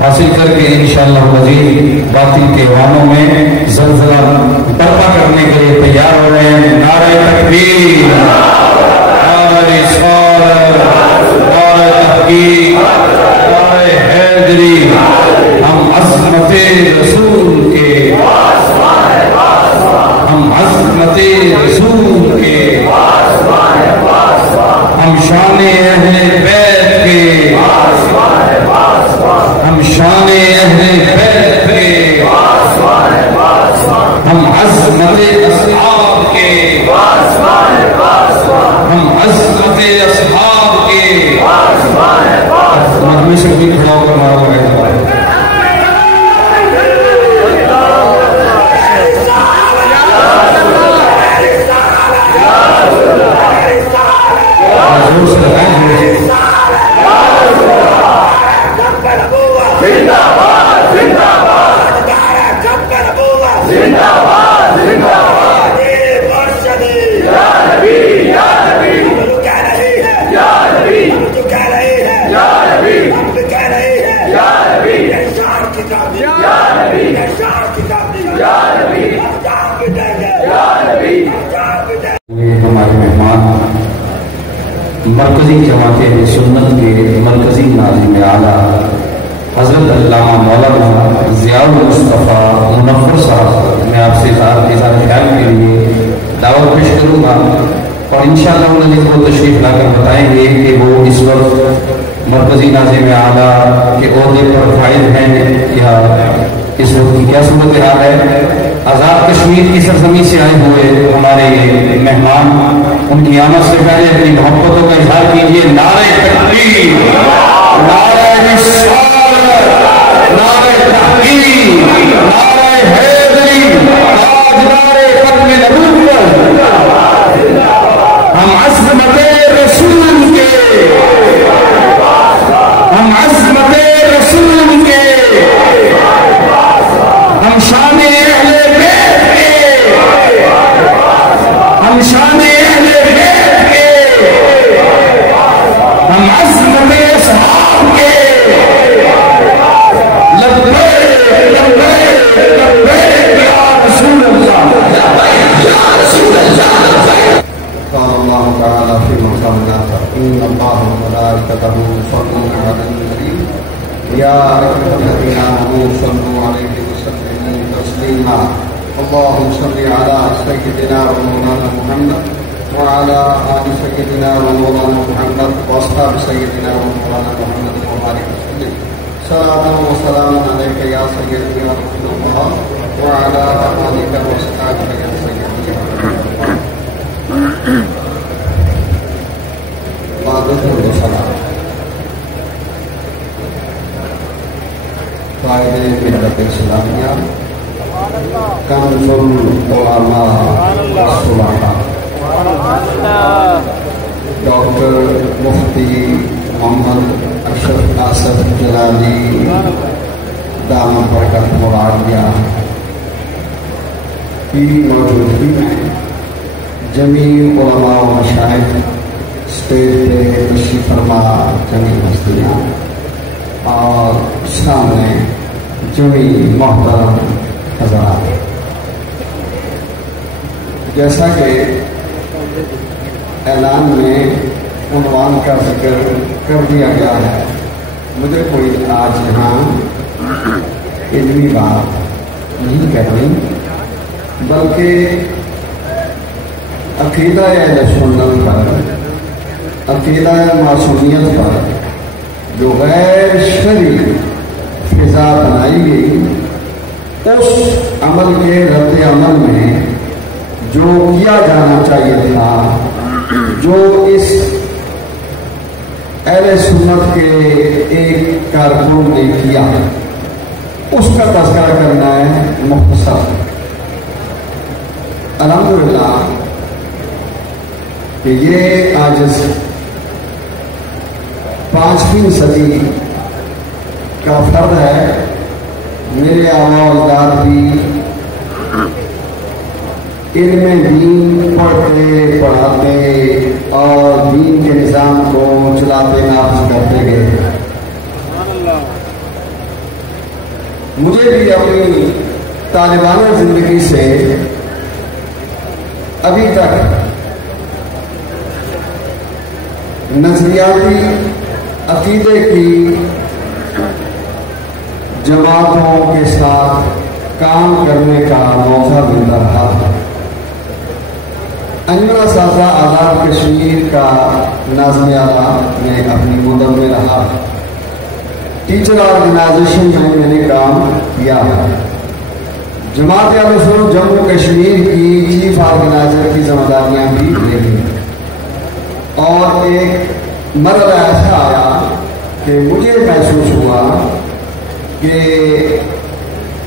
حاصل کر کے انشاءاللہ مزید باطل کے وانوں میں زلزلہ برپا کرنے کے لیے تیار ہو رہے ہیں۔ نعرہ تکبیر، نعرہ رسالت، نعرہ تحقیق، نعرہ حیدری۔ ہم عظمت رسول کے، ہم عظمت رسول کے، ہم شان اہل بیت کے، ہم شان اہل بیت کے، ہم عظمت اصحاب کے، ہم عظمت اصحاب کے۔ مجمع سے بھی کھڑا ہو کر مارا لگا ہمارے مہمان مرکزی جماعت سنت کے مرکزی ناظم اعلیٰ حضرت علامہ مولانا ضیاء المصطفیٰ منفر صاحب، میں آپ سے اظہار خیال کے لیے دعوت پیش کروں گا اور انشاءاللہ انہیں وہ تشریف لا کر بتائیں گے کہ وہ اس وقت مرکزی ناظم اعلیٰ کے عہدے پر فائز ہیں یا اس وقت کی کیا صورت حال ہے۔ آزاد کشمیر کی سرزمین سے آئے ہوئے ہمارے مہمان، ان کی آمد سے پہلے اپنی محبتوں کا اظہار کیجیے۔ نعرہ تکبیر، نعرہ رسالت، نعرہ تحقیق، نعرہ حیدری، تاجدار ختم نبوت۔ ہم عظمت رسول کے، ہم عظمت رسول کے، ہم شان اہل بیت کے، ہم شان اہل بیت کے، ہم عظمت اصحاب کے۔ لبیک لبیک لبیک یا رسول اللہ، یا رسول اللہ۔ قال اللہ تعالی فی مقام ان اللہ وملائکتہ یصلون علی النبی یا ایھا الذین آمنوا صلوا علیہ وسلموا تسلیما۔ اللهم صل على سيدنا ومولانا محمد وعلى آل سيدنا ومولانا محمد وأصحاب سيدنا ومولانا محمد وبارك وسلم۔ صلاة وسلام عليك يا سيدي يا رسول الله وعلى آلك وأصحابك يا سيدي يا رسول الله۔ قائد ملت اسلامیہ، کنز العلماء والصلحاء، ڈاکٹر مفتی محمد اشرف آصف جلالی دامت برکت مرادیہ کی موجودگی میں جمیع علماء و مشائخ، اسٹیج پہ تشریف فرما جمیع ہستیاں اور سامنے جمیع محترم حضرات، جیسا کہ اعلان میں عنوان کا ذکر کر دیا گیا ہے، مجھے کوئی آج یہاں علمی بات نہیں کرنی، بلکہ عقیدہ اہل سنت پر، عقیدہ معصومیت پر جو غیر شرعی فضا بنائی گئی، اس عمل کے رد عمل میں جو کیا جانا چاہیے تھا، جو اس اہل سنت کے ایک کارکن نے کیا، اس کا تذکرہ کرنا ہے مختصر۔ الحمدللہ کہ یہ آج 5ویں صدی کا فرد ہے، میرے آباء و اجداد بھی علم دین پڑھتے پڑھاتے اور دین کے نظام کو چلاتے نافذ کرتے گئے، مجھے بھی اپنی طالبانہ زندگی سے ابھی تک نظریاتی عقیدے کی جماعتوں کے ساتھ کام کرنے کا موقع ملتا رہا ہے۔ انجمن اساتذہ آزاد کشمیر کا ناظم اعلیٰ میں اپنی مدت میں رہا، ٹیچر آرگنائزیشن میں نے کام کیا ہے، جماعت اہل سنت جموں کشمیر کی چیف آرگنائزر کی ذمہ داریاں بھی لے لی، اور ایک مرحلہ ایسا آیا کہ مجھے محسوس ہوا کہ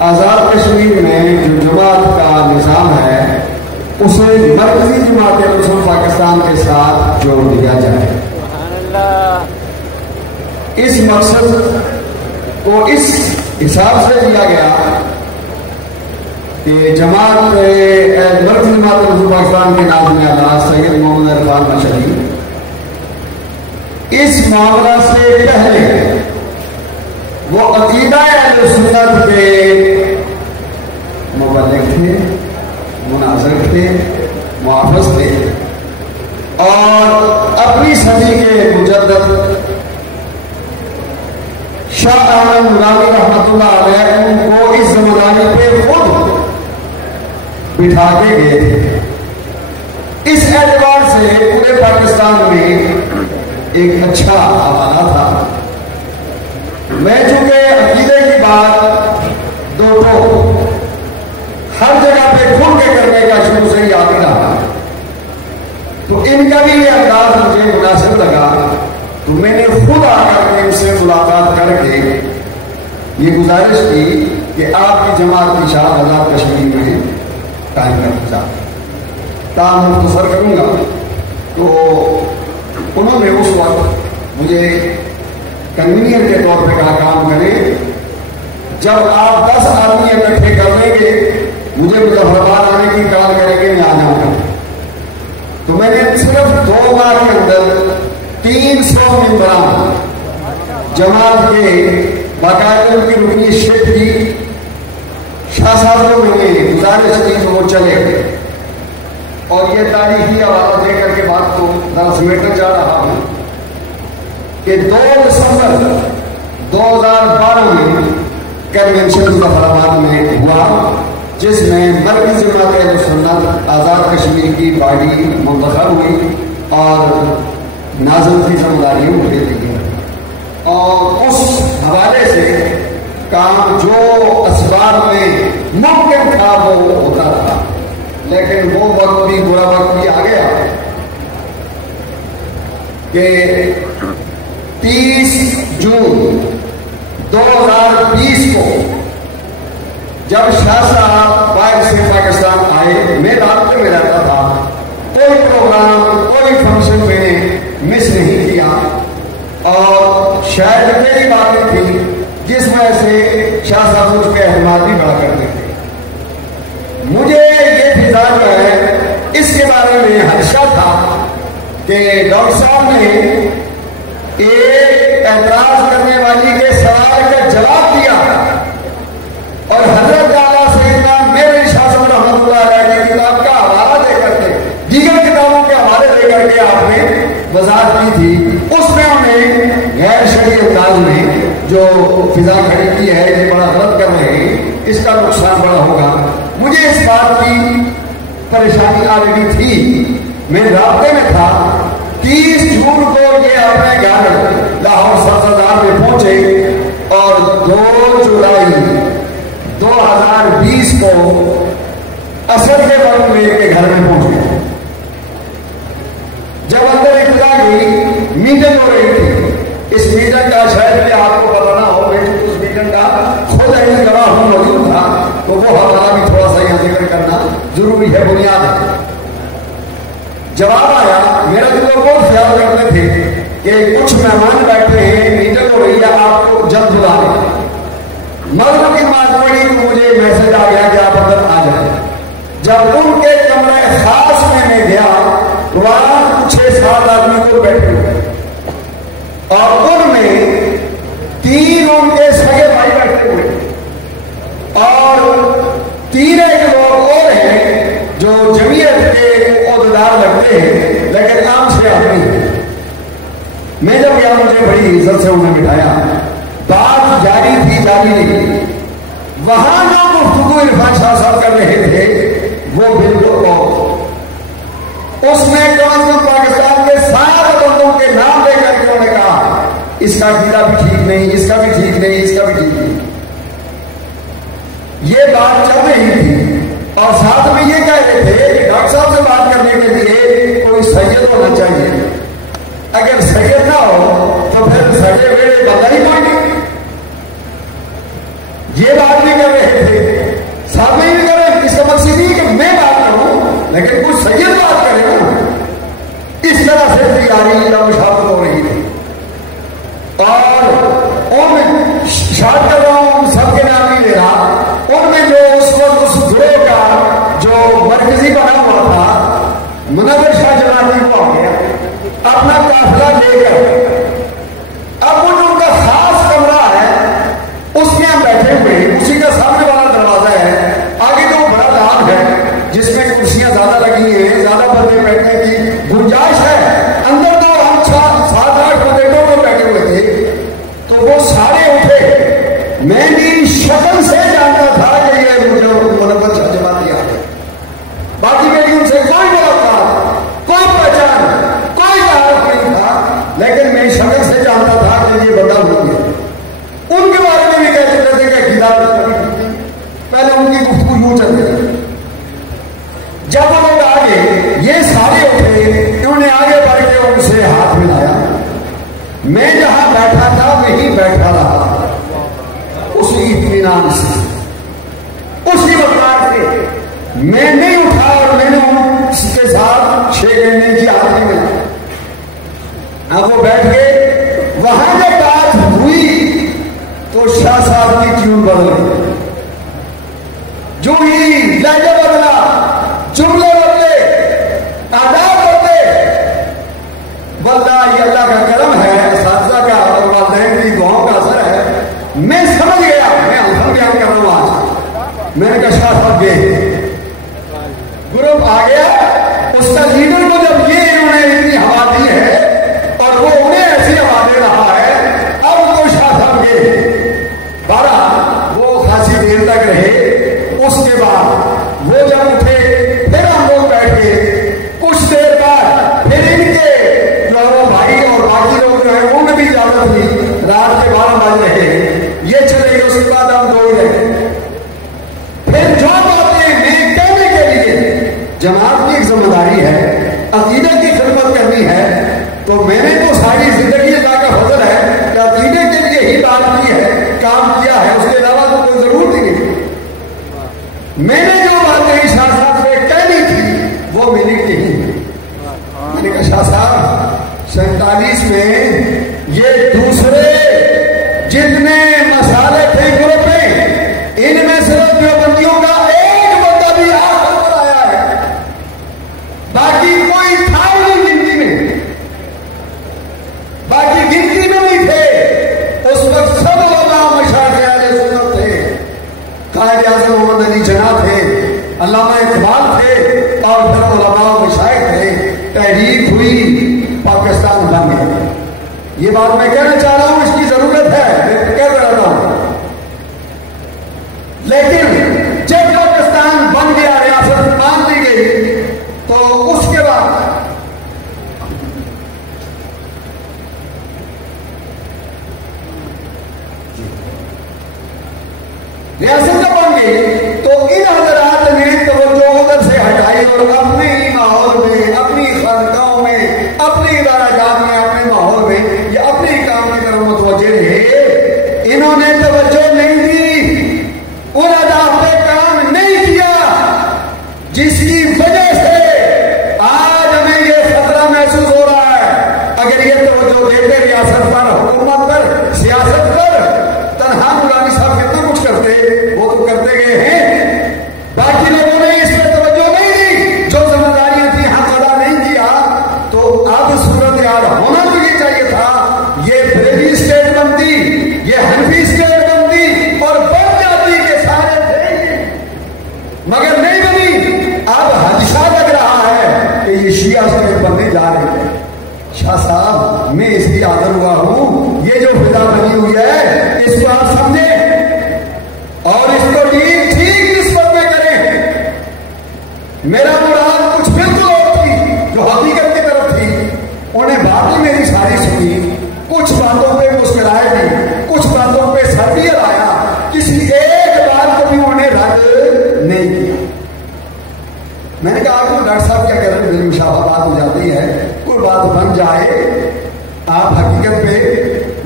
آزاد کشمیر میں جو جماعت کا نظام ہے اسے مرکزی جماعت اہل سنت پاکستان کے ساتھ جوڑ دیا جائے۔ اس مقصد کو اس حساب سے لیا گیا کہ جماعت مرکزی جماعت اہل سنت پاکستان کے ناظم اعلیٰ سید محمد عرفان مشہدی اس معاملہ سے پہلے وہ عقیدہ اہل سنت کے مبلغ تھے، مناظر تھے، محافظ تھے، اور اپنی صدی کے مجدد شاہ احمد نورانی رحمۃ اللہ علیہ ان کو اس ذمہ داری پہ خود بٹھا کے گئے تھے۔ اس اعتبار سے پورے پاکستان میں ایک اچھا حوالہ تھا۔ میں چونکہ عقیدے کی بات دو ہر جگہ پہ کھل کے کرنے کا شروع سے ہی آتی رہا، تو ان کا بھی یہ انداز مجھے مناسب لگا، تو میں نے خود آ کر کے ان سے ملاقات کر کے یہ گزارش کی کہ آپ کی جماعت کی شاخ آزاد کشمیر میں قائم کرنا چاہتے، تاہم مختصر کروں گا۔ تو انہوں نے اس وقت مجھے کنوینئر کے طور پہ کہا کام کرے، جب آپ 10 آدمی اکٹھے کر لیں گے مجھے مظفرآباد آنے کی کال کریں گے، میں آ جاؤں گا۔ تو میں نے صرف 2 ماہ کے اندر 300 ممبران جماعت کے باقاعدہ ان کی رکنیت کی، شاہ صاحب کو میں نے گزارش کی تو وہ چلے گئے، اور یہ تاریخی حوالہ دے کر کے بات کو ذرا سمیٹنا چاہ رہا ہوں کہ 2 دسمبر 2012 میں کنونشن مظفرآباد میں ہوا، جس میں مرکزی جماعت اہل سنت آزاد کشمیر کی باڈی منتخب ہوئی اور ناظم کی ذمہ داریاں مجھے دی گئی، اور اس حوالے سے کام جو اسباب میں ممکن تھا وہ ہوتا تھا، لیکن وہ وقت بھی برا وقت بھی آ گیا کہ 30 جون 2020 کو جب شاہ صاحب باہر سے پاکستان آئے، میں رابطے میں رہتا تھا، کوئی پروگرام کوئی فنکشن میں نے مس نہیں کیا، اور شاید میری باتیں تھیں جس وجہ سے شاہ صاحب مجھ پہ اعتماد بھی بڑا کرتے تھے۔ مجھے یہ فضا جو ہے اس کے بارے میں خدشہ تھا کہ ڈاکٹر صاحب نے ایک اعتراض کرنے والی کے سوال کا جواب دیا، اور حضرت اعلیٰ سیدنا میرے شاہ صاحب رحمۃ اللہ علیہ کی کتاب کا حوالہ دے کر کے، دیگر کتابوں کے حوالے دے کر کے آپ نے وضاحت کی تھی، اس میں انہیں غیر شرعی انداز میں جو فضا کھڑی کی ہے یہ بڑا غلط کر رہے ہیں، اس کا نقصان بڑا ہوگا۔ مجھے اس بات کی پریشانی آلریڈی تھی، میں رابطے میں تھا۔ 30 جون کو یہ اپنے گھر لاہور سبزدار میں پہنچے، اور 2 جولائی 2020 کو اثر کے وقت میرے گھر میں پہنچ گئے۔ جب اندر اطلاع گئی میٹنگ ہو رہی تھی، اس میٹنگ کا شاید کہ آپ کو پتا نہ ہو، اس میٹنگ کا خود ایک گواہ موجود تھا، تو وہ حوالہ بھی تھوڑا سا یہاں ذکر کرنا ضروری ہے، بنیاد ہے۔ جواب آیا، میرا تو لوگ بہت خیال کرتے تھے کہ کچھ مہمان بیٹھے ہیں، میٹنگ ہو رہی ہے، آپ کو جلد بلا لیں۔ مغرب کی بات پڑی تو مجھے میسج آ گیا کہ آپ اندر آ جائیں۔ جب ان کے کمرے خاص میں گیا تو وہاں 6-7 آدمی کو بیٹھے ہوئے، اور ان میں 3 ان کے سگے بھائی بیٹھے ہوئے، لگے ہیں لیکن عام سے آدمی ہے. میں جب گیا مجھے بڑی عزت سے انہیں بٹھایا, بات جاری تھی جاری نہیں. وہاں جو گفتگو عرفان شاہ صاحب کر رہے تھے وہ بالکل اس میں کون پاکستان کے سارے بندوں کے نام لے کر کے انہوں نے کہا اس کا عقیدہ بھی ٹھیک نہیں, اس کا بھی ٹھیک نہیں, اس کا بھی ٹھیک نہیں. یہ بات چل رہی تھی اور ساتھ میں یہ کہہ رہے تھے کہ ڈاکٹر صاحب سے بات کرنے کے لیے کوئی سید ہونا چاہیے. اگر سید نہ ہو تو پھر سجے ویڑے بندہ ہی کوئی نہیں. یہ بات بھی کر رہے تھے, ساتھ میں بھی کر رہے تھے. اس کا مقصد نہیں کہ میں بات کروں لیکن کچھ سید بات کرے نا. اس طرح سے تیاری کا مشاورت ہو رہی تھی. اور ان شاد کر رہا ہوں, سب کے نام نہیں لے رہا, ان میں جو اس وقت اس گروہ کا جو مرکزی بنا ہوا تھا منور شاہ جلالی کو آ گیا اپنا قافلہ لے کر. اب وہ جو ان کا خاص کمرہ ہے اس میں ہم بیٹھے ہوئے, اسی کا سامنے والا دروازہ ہے, آگے جو بڑا لان ہے جس میں کرسیاں زیادہ لگی ہیں, زیادہ بندے بیٹھنے کی گنجائش ہے. اندر تو ہم 7-8 بندے ٹوٹل بیٹھے ہوئے تھے. تو وہ سارے اٹھے. میں بھی شکل سے جانتا تھا کہ یہ مجھے منور شاہ جماعتی آ گئے. باقی میری ان سے کوئی ملاقات, کوئی پہچان, کوئی تعارف نہیں تھا, لیکن میں شکل سے جانتا تھا کہ یہ بندہ ہو گیا. ان کے بارے میں بھی کہتے تھے کہ پہلے ان کی گفتگو یوں چل رہی. جب وہ لوگ آگے یہ سارے اٹھے, انہوں نے آگے بڑھ کے ان سے ہاتھ ملایا. میں جہاں بیٹھا تھا وہیں بیٹھا رہا اسی اطمینان سے, اسی وقت سے. میں نہیں اٹھا اور میں نے ان کے ساتھ 6 مہینے کی ہاتھ نہیں ملا. اب وہ بیٹھ گئے. وہاں جب بات ہوئی تو شاہ صاحب کی ٹیون بدل گئی. جو ہی لہجہ بدلا, جملے بدلے, آداب بدلے. واللہ یہ اللہ کا کرم ہے, اساتذہ کا اور والدین کی دعاؤں کا اثر ہے. میں سمجھ گیا, میں الحمد بیان کر رہا ہوں آج. میں نے کہا شاہ صاحب گئے, گروپ آ گیا. اس کا لیڈر کو جب یہ انہوں نے اتنی ہوا دی ہے اور وہ انہیں ایسی ہوا دے رہا ہے, اب تو شاہ صاحب گئے. بارہ وہ خاصی دیر تک رہے. اس کے بعد وہ جب اٹھے پھر ہم لوگ بیٹھ گئے. کچھ دیر بعد پھر ان کے جو بھائی اور باقی لوگ جو ہیں انہیں بھی اجازت دی. رات کے 12 بج رہے ہیں, یہ چلے گئے. اس کے بعد ہم 2 ہی رہے. پھر جو باتیں میں کہنے کے لیے جماعت کی ایک ذمہ داری ہے, عقیدے کی خدمت کرنی ہے, تو میں نے تو ساری زندگی اللہ کا فضل ہے کہ عقیدے کے لیے ہی بات کی ہے, کام کیا ہے, اس کے علاوہ تو کوئی ضرورت ہی نہیں. میں نے جو باتیں شاہ صاحب سے کہنی تھی وہ میں نے کہی. میں نے کہا شاہ صاحب 47 میں یہ دوسرے جتنے مسالے تھے گروپ میں, ان میں صرف دیوبندیوں کا ایک بندہ بھی آخر پر آیا ہے, باقی کوئی تھا نہیں گنتی میں, باقی گنتی میں نہیں تھے. اس وقت سب علماء مشائخ اہل سنت تھے. قائد اعظم محمد علی جناح تھے, علامہ اقبال تھے, اور پھر علماء مشائخ تھے. تحریک ہوئی, پاکستان بن گیا. یہ بات میں کہنا چاہ رہا ہوں, اس کی ضرورت ہے, میں کہہ رہا ہوں. لیکن جب پاکستان بن گیا, ریاست مان لی گئی, تو اس کے بعد ریاست جب بن گئی تو ان حضرات نے توجہ ادھر سے ہٹائی اور اپنے ہی ماحول میں, اپنی خانقاہوں میں, اپنے ادارہ جات میں, اپنے ماحول میں یا اپنے کام کی طرف متوجہ رہے. انہوں نے توجہ نہیں دی, ان اہداف پہ کام نہیں کیا, جس کی وجہ سے آج ہمیں یہ خطرہ محسوس ہو رہا ہے. اگر یہ توجہ دیتے ریاست پر, حکومت پر, سیاست پر, تنہا مولانی صاحب کتنا کچھ کرتے, وہ تو کرتے گئے ہیں. باقی لوگوں نے اس پہ توجہ نہیں دی, جو ذمہ داریاں تھیں حق ادا نہیں کیا. تو اب صورت حال ہونا تو یہ چاہیے تھا, یہ بریلی اسٹیٹ بنتی, یہ حنفی اسٹیٹ بنتی,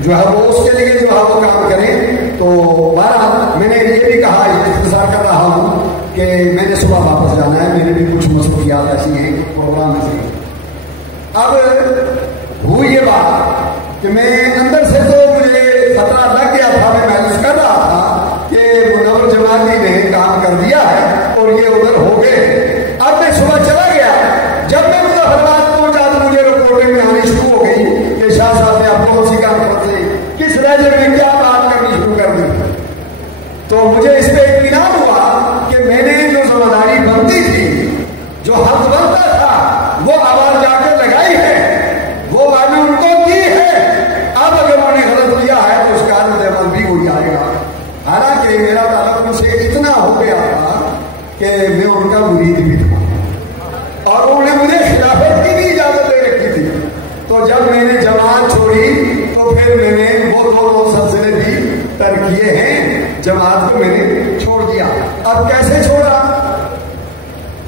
جو ہے وہ اس کے لیے جو ہے وہ کام کریں. تو بہرحال میں نے یہ بھی کہا، انتظار کر رہا ہوں کہ میں نے صبح واپس جانا ہے، میرے بھی کچھ مصروفیات ایسی ہیں پروگرام ایسے ہیں. اب ہوئی یہ بات کہ میں اندر سے تو مجھے خطرہ لگ گیا تھا، میں محسوس کر رہا تھا کہ منور جمالی نے کام کر دیا ہے اور یہ ادھر ہو گئے. اب میں صبح چلا گیا، جب میں مظفرآباد پہنچا تو مجھے رپورٹیں میں آنی شروع ہو گئی کہ شاہ صاحب نے آپ کون سی کانفرنس سے کس لہجے میں کیا بات کرنی شروع کر دی. تو مجھے اس پہ اطمینان ہوا کہ میں نے جو ذمہ داری بنتی تھی، جو حق بنتا تھا، وہ آواز جا کر لگائی ہے، وہ میں نے ان کو دی ہے. اب اگر انہوں نے غلط کیا ہے تو اس کا رد بھی ہو جائے گا. حالانکہ میرا تعلق ان سے اتنا ہو گیا تھا کہ میں ان کا مرید بھی تھا اور انہوں نے مجھے خلافت کی بھی اجازت دے رکھی تھی. تو جب میں نے جماعت چھوڑی تو پھر میں نے وہ دو سلسلے بھی ترک کیے ہیں، جماعت کو میں نے چھوڑ دیا. اب کیسے چھوڑا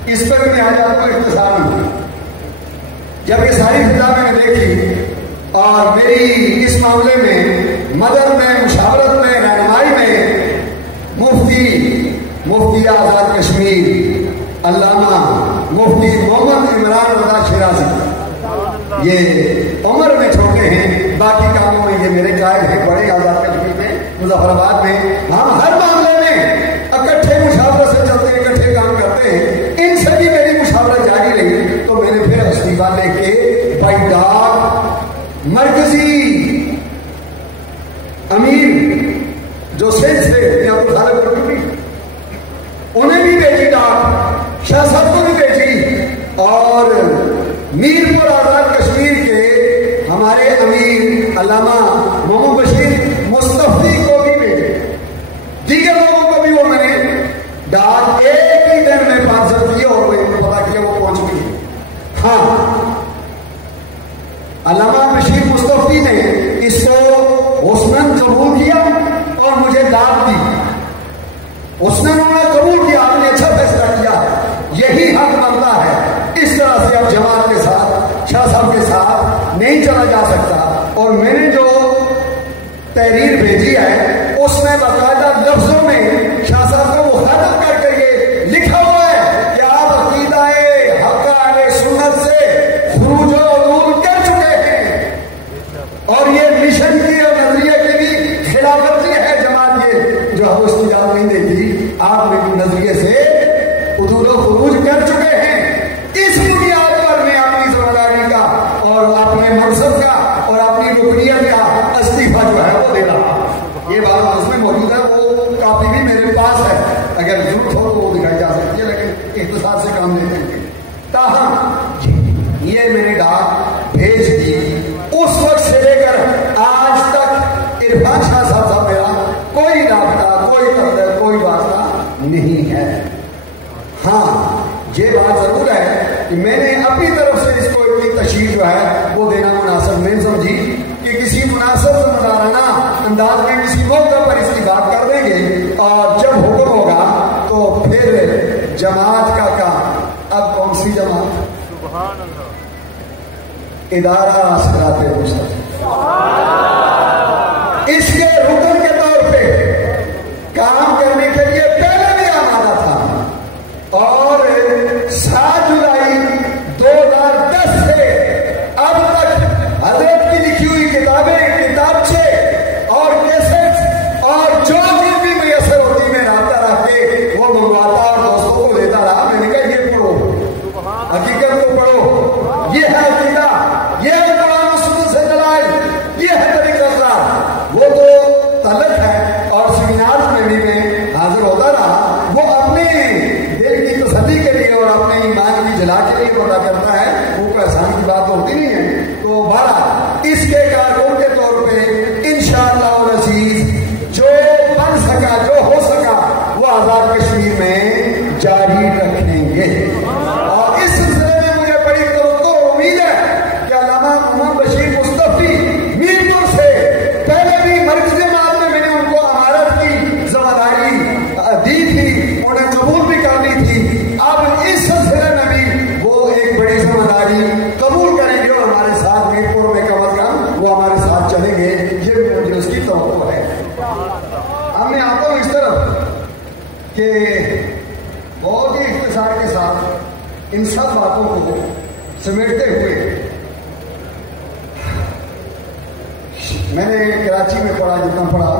اس پر میں آ جاتا ہوں اختصار میں. جب یہ ساری فضا میں نے دیکھی اور میری اس معاملے میں مدد میں، مشاورت میں، رہنمائی میں مفتی آزاد کشمیر علامہ مفتی محمد عمران رضا شیرازی یہ عمر میں چھوٹے ہیں، باقی کاموں میں یہ میرے قائد ہیں، بڑے آزاد کشمیر میں، مظفرآباد میں. ہم ہر معاملے میں اکٹھے مشاورت سے چلتے ہیں، اکٹھے کام کرتے ہیں. ان سے بھی میری مشاورت جاری رہی. تو میں نے پھر استعفیٰ لے کے بائی ڈاک مرکزی امیر جو سندھ سے انہیں بھی بھیجی ڈاک، شاہ صاحب کو بھی بھیجی، اور میر پور آزاد کشمیر کے ہمارے امیر علامہ محمد بشیر مصطفی کو بھی بھیجے. دیگر لوگوں کو بھی وہ میں نے ڈاک ایک ہی دن میں پارسل کیے اور پتا کیا وہ پہنچ گئی. ہاں، علامہ بشیر مصطفی نے اس کو حسناً قبول کیا اور مجھے داد دی. حسناً انہوں نے قبول کیا، آپ نے اچھا فیصلہ کیا، یہی حق بنتا ہے. اس طرح سے اب جماعت کے ساتھ، شاہ صاحب کے ساتھ نہیں چلا جا سکتا. اور میں نے جو تحریر بھیجی ہے اس میں باقاعدہ لفظوں میں شاہ صاحب کو مخاطب کر کے یہ لکھا ہوا ہے کہ آپ عقیدہ حق اہل سنت سے خروج و عدول کر چکے ہیں اور یہ مشن کی اور نظریے کی بھی خلاف ورزی ہے. جماعت یہ جو ہم اس کی اجازت نہیں دیتی، آپ نے نظریے سے عدول و خروج کر چکے ہیں. اس بنیاد پر میں اپنی ذمہ داری کا اور اپنے مقصد کا اور اپنی رکنیت کا استعفیٰ جو ہے وہ دے رہا. یہ بات اس میں موجود ہے، وہ کاپی بھی میرے پاس ہے، اگر ضرورت ہو تو وہ دکھائی جا سکتی ہے، لیکن اختصار سے کام نہیں کریں گے. تاہم یہ میں نے ڈاک بھیج دی. اس وقت سے لے کر آج تک عرفان شاہ صاحب سے میرا کوئی رابطہ، کوئی تفریح، کوئی واسطہ نہیں ہے. ہاں، یہ بات ضرور ہے کہ میں نے اپنی طرف سے اس کو اتنی تشریح جو ہے وہ دینا مناسب نہیں سمجھی کہ کسی مناسب ذمہ انداز میں کسی موقع پر اس کی بات کر دیں گے اور جب حکم ہوگا تو پھر جماعت کا کام. اب کون سی جماعت؟ سبحان اللہ. ادارہ صراط مستقیم. اس کے رکن کے طور پہ کام کرنے کے لیے پہلے بھی آمادہ تھا اور 7 جولائی 2010 سے اب تک حضرت کی لکھی ہوئی کتابیں، کتابچے اور کیسٹ اور جو چیز بھی میسر ہوتی میں رابطہ رکھ کے وہ منگواتا اور دوستوں کو دیتا رہا. میں نے کہا یہ پڑھو، حقیقت کو پڑھو، یہ ہے عقیدہ، یہ ہے قرآن و سنت سے دلائل، یہ ہے طریقہ کار. وہ تو طلب ہے اور سیمینار میں بھی میں حاضر ہوتا رہا. وہ اپنے دل کی تسلی کے لیے اور اپنے ایمان کی جلا کے لیے پڑھا کرتا ہے، وہ کوئی آسان کی بات ہوتی نہیں ہے. تو بہرحال اس کے کارکن کے طور پہ انشاءاللہ العزیز جو بن سکا، جو ہو سکا، وہ آزاد کشمیر میں جاری رکھیں گے. اور اس سلسلے میں مجھے بڑی توقع امید ہے کہ علامہ محمد بشیر مصطفی میرپور سے پہلے بھی مرکزی جماعت میں نے ان کو امارت کی ذمہ داری دی تھی، انہیں قبول بھی کرنی تھی. اب اس سلسلے میں بھی وہ ایک بڑی ذمہ داری کہ بہت ہی اختصار کے ساتھ ان سب باتوں کو سمیٹتے ہوئے میں نے کراچی میں پڑھا جتنا پڑھا،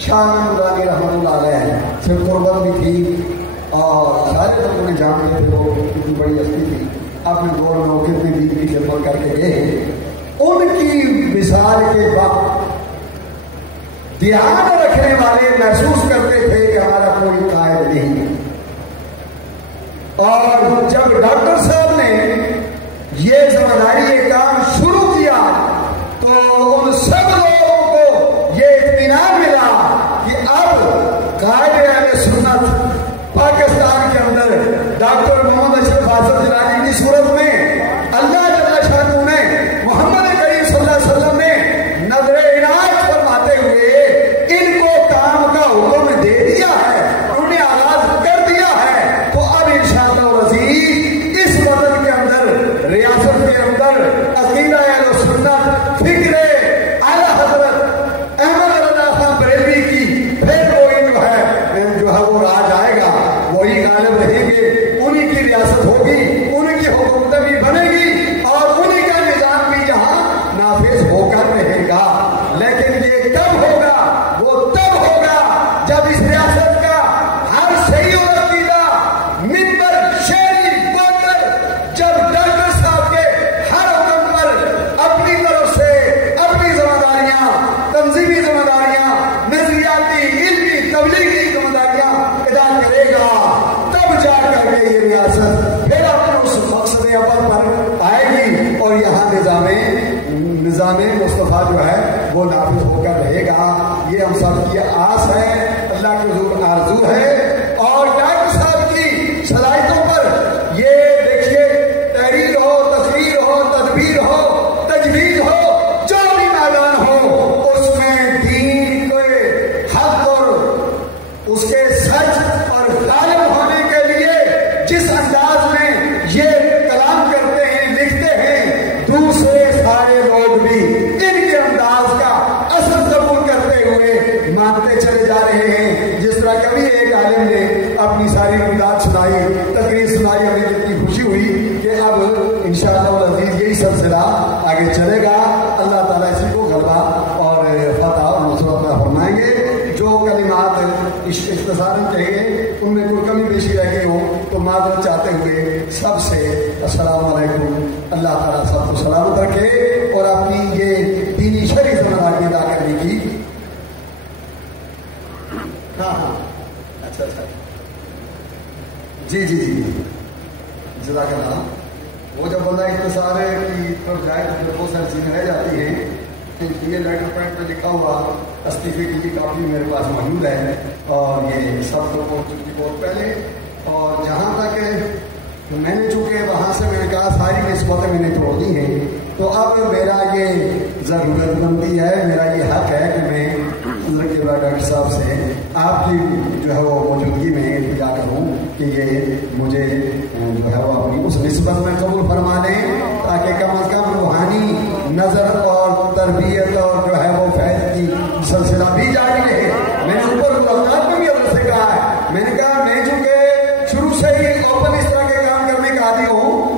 شاہ نورانی رحمۃ اللہ علیہ سے قربت بھی تھی اور سارے لوگوں نے جانتے تھے، وہ کتنی بڑی ہستی تھی، اپنے دور میں وہ کتنے دین کی خدمت کر کے گئے. ان کی مثال کے بعد دھیان رکھنے والے محسوس کرتے تھے کہ ہمارا کوئی قائد نہیں. اور جب ڈاکٹر صاحب نے یہ ذمہ داری یہ کام شروع کیا تو ان سب لوگوں کو یہ اطمینان ملا کہ اب قائد اہل سنت پاکستان کے اندر ڈاکٹر محمد اشرف حاصل جلالی کی صورت میں اللہ جل شانہ نے محمد کریم صلی اللہ علیہ وسلم نے نظر عنایت فرماتے ہوئے ان کو کام کا حکم دے دیا ہے، انہوں نے آغاز کر دیا ہے. تو اب انشاءاللہ العزیز اس وطن کے اندر، ریاست کے اندر عقیدہ اہل سنت، فکر اعلیٰ حضرت احمد رضا خان بریلوی کی پھر وہی جو ہے وہ راج آئے گا، وہی غالب رہیں گے، انہی کی ریاست ہوگی، انہی کی حکومت بھی بنے گی اور انہی کا نظام بھی یہاں نافذ ہو کر رہے گا. لیکن یہ کب ہوگا؟ وہ تب ہوگا جب اس ریاست کا ہر صحیح اور عقیدہ ممبر شہری بول جب ڈاکٹر صاحب کے ہر حکم پر اپنی طرف سے اپنی ذمہ داریاں، تنظیمی ذمہ داریاں، نظریاتی علمی تبلیغی ذمہ داریاں ادا کرے گا، تب جا کر کے یہ ریاست پھر اپنے اس مقصد اول پر آئے گی اور یہاں نظام مصطفیٰ جو ہے وہ نافذ ہو کر رہے گا. یہ ہم سب کی آس ہے، اللہ کی حضور آرزو ہے. اور ڈاکٹر صاحب کی صلاحیتوں پر یہ دیکھیے تحریر ہو، تصویر ہو، تدبیر ہو، تجویز ہو، جو بھی میدان ہو اس میں دین کے حق اور اس کے سچ اور غالب ہونے کے لیے جس انداز میں یہ کلام کرتے ہیں، لکھتے ہیں، دوسرے سارے لوگ بھی ان کے انداز کا اثر قبول کرتے ہوئے مانتے چلے جا رہے ہیں. جس طرح کبھی ایک عالم نے اپنی ساری امداد سنائی، تقریر سنائی، ہمیں کتنی خوشی ہوئی کہ اب انشاءاللہ العزیز یہی سلسلہ آگے چلے گا. اللہ تعالیٰ اسی کو غلبہ اور فتح اور نصرت عطا فرمائیں گے. جو کلمات اختصاراً چاہیے ان میں کوئی کمی بیشی رہ گئی ہو تو معذرت چاہتے ہوئے سب سے السلام علیکم. اللہ تعالیٰ سب کو سلامت رکھے اور اپنی یہ دینی شرعی ذمہ داری ادا کرنے کی. ہاں اچھا جی جزاک اللہ. وہ جب بندہ اختصار کی طرف جائے تو بہت ساری چیزیں رہ جاتی ہیں. یہ لیٹر پیڈ پہ لکھا ہوا استعفے کی کاپی میرے پاس موجود ہے اور یہ سب کو پہنچ چکی بہت پہلے. اور جہاں تک میں نے چونکہ وہاں سے میں نے کہا ساری نسبتیں میں نے توڑ دی ہیں تو اب میرا یہ ضرورت بنتی ہے، میرا یہ حق ہے کہ میں حضرت کے بعد ڈاکٹر صاحب سے آپ کی جو ہے وہ موجودگی میں التجا کروں کہ یہ مجھے جو ہے وہ اپنی اس نسبت میں قبول فرما لیں تاکہ کم از کم روحانی نظر اور تربیت اور جو ہے وہ فیض کی سلسلہ بھی جاری رہے. میں نے اوپر ملاقات میں بھی حضرت سے کہا ہے، میں نے کہا میں چونکہ شروع سے ہی اوپن اس طرح کے کام کرنے کا عادی ہوں